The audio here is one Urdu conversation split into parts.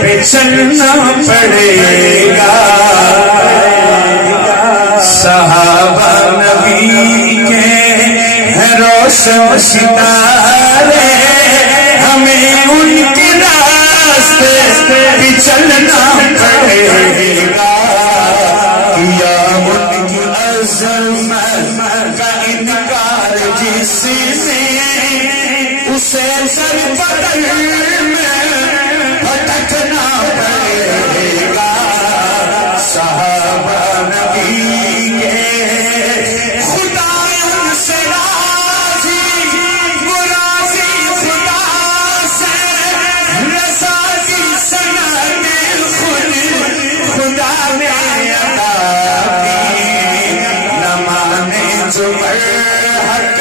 پہ چلنا پڑے گا. صحابہ نبی کے ہیں روشن ستارے، ہمیں ان کے راستے پہ چلنا پڑے گا. یا ان کی عظمت کا انکار جس نے، اسے سر بدل میں بھٹکنا پڑے گا. صحابہ نبی کے خدا ان سے راضی، وہ راضی خدا سے، رضا کی سند خود خدا نے عطا کی. نہ مانے زمر حق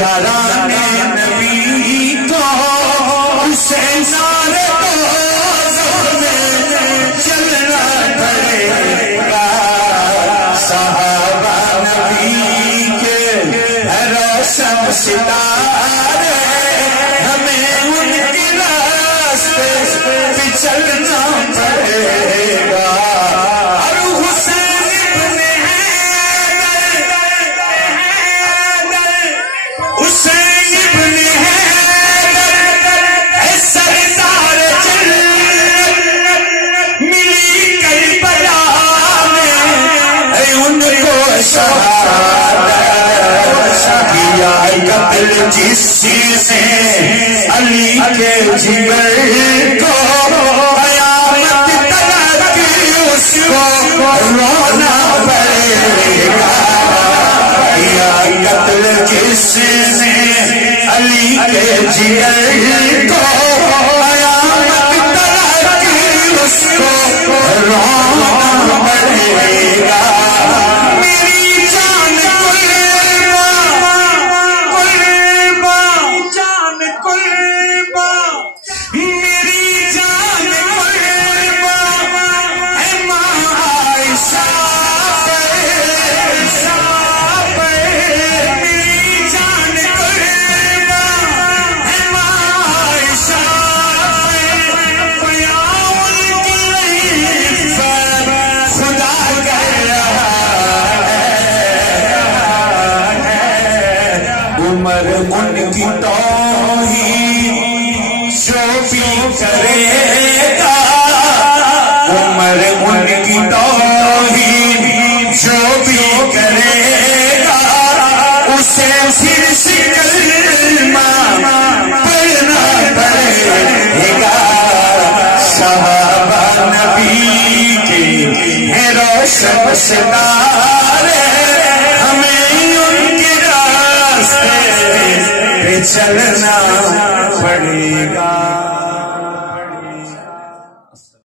یاران نبی کو، اسے نارے دوزخ میں چلنا پڑے گا. صحابہ نبی کے ہیں روشن ستارے، ہمیں ان کے راستے پہ چلنا پڑے گا. اور حسین ابن حسین ابن حیدر سردار جنت ملی کربلا میں، ان کو شہادت کیا. قتل جس نے علی کے جگر کو، قیامت تک اس کو رونا پڑے گا. یا قتل جس نے علی کے جگر کو، قیامت تک اس کو رونا پڑے گا. میری جان قربا، جان قربا، میری جان قربا ہے ماں عائشہ پہ. میری جان قربا ہے ماں عائشہ پہ. یا ان کی عزت خدا کہہ رہا ہے. عمر ان کی توہین جو بھی کرے گا، عمر ان کی توہین جو بھی کرے گا، اسے پھر سے کلمہ پڑھنا پڑے گا. صحابہ نبی کے ہیں روشن ستارے، ہمیں ان کے راستے پہ چلنا